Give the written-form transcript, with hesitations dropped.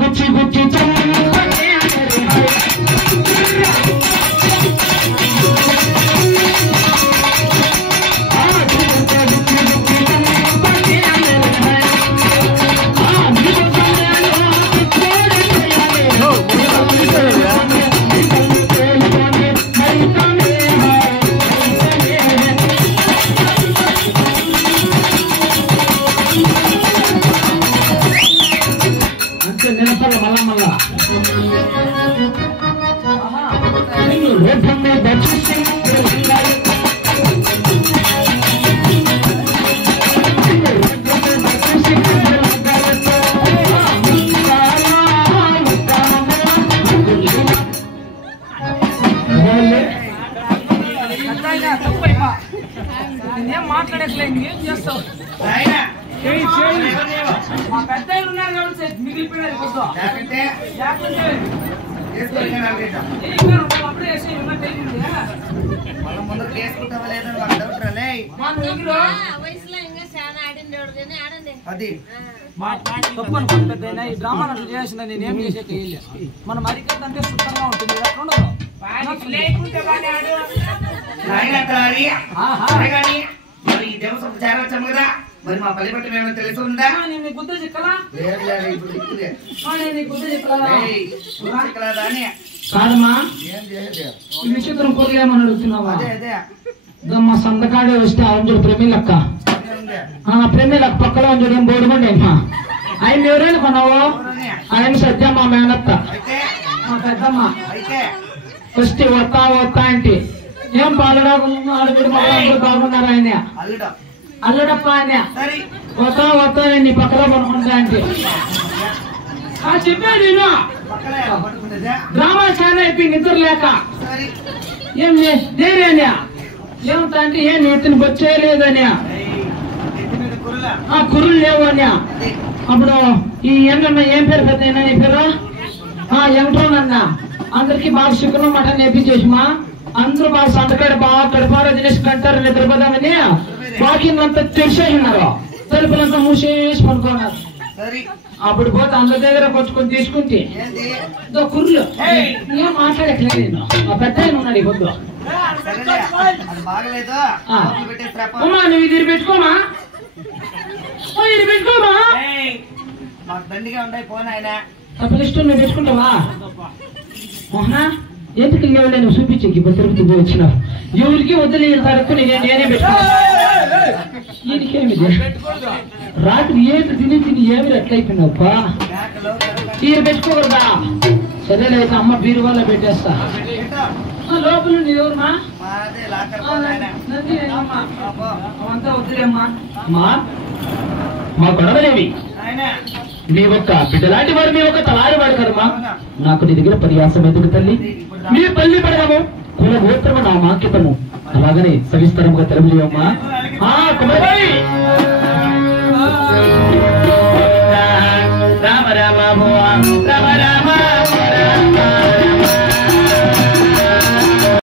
గుచ్చి గుచ్చి నేనేం మాట్లాడట్లేదు, ఏం చేస్తావు? మా పెద్ద ఉన్నారు కాబట్టి మిగిలిపోయినది కొద్దు అప్పుడే తప్పనుకోండి పెద్ద ఈ డ్రామా అట్లా చేసిన నేనేం చేసే మన మరికట్ అంటే శుద్ధంగా ఉంటుంది ఉండదు. మరి మా పల్లెపట్టు ఏమైనా తెలిసి ఉందా? గుద్ద చిక్కలా కాదమ్మా విచిత్రం పొరలేమని అడుగుతున్నావా? మా సందకాడే వస్తే అవును ప్రేమిలక్క ప్రేమిలక్క పక్కలో చూడడం బోడుమండి అమ్మా. ఆయన ఎవరైనా కొన్నావు? ఆయన సత్య మా మేనత్త మా పెద్దమ్మ వస్తే వస్తా వస్తా అంటే ఏం పాలడాకు బాగున్నారు ఆయన అల్లుడప్ప ఆయన వస్తా వస్తా నీ పక్కలో పడుకుంటా అంటే చెప్పా నేను డ్రామా చాలా అయిపోయింది నిద్ర లేక ఏం నేనేనా ఏమిటా అంటే ఏం ఎత్తుని వచ్చేయలేదనే కుర్రలు లేవు అనే. అప్పుడు ఈ ఎంగన్న ఏం పేరు పెద్ద నీ పేరు ఎంట్రోనన్న అందరికి బాగా చికెన్ మటన్ నేర్పించేసిమా అందరూ బాగా సంతకాడ బాగా కడపారో తినేసి కంటారు నిద్రపోదామని వాకిందంతా తెరిచేసినారు, తలుపులంతా మూసేసి పడుకున్నారు. అప్పుడు పోతే అందరి దగ్గర కొట్టుకొని తీసుకుంటే కుర్రలు ఏం మాట్లాడట్లేదు నేను మా పెద్ద ఆయన ఉన్నాడు ఈ పొద్దు. అమ్మా నువ్వు ఇది పెట్టుకోమా ఇది పెట్టుకోమా ఇష్టం నువ్వు పెట్టుకుంటావా? మోహనా ఎందుకు ఇవ్వలే నువ్వు చూపించేకి ఇప్పుడు తిరుగుతూ వచ్చినావు ఎవరికి వదిలి తరకు నేనే పెట్టుకున్నా. రాత్రి ఏది తిని తిని ఏమి ఎట్లయిపోయినావుపా తీరు పెట్టుకోకూడదా? సరేలైతే అమ్మ బీరు వల్ల పెట్టేస్తా. లోపల ఎవరుమా అంతా వద్దులేమ్మా. మా గొడవలేవి మీ ఒక్క బిడ్డలాంటి వాడు మీ ఒక్క తలారి వాడు కదమ్మా. నాకు నీ దగ్గర పర్యాసం ఎందుకు తల్లి? మీ పల్లి పడదాము కుల గోత్రము నా మాంకితము అలాగనే సవిస్తరముగా తెలియజేయమ్మా. కుమారి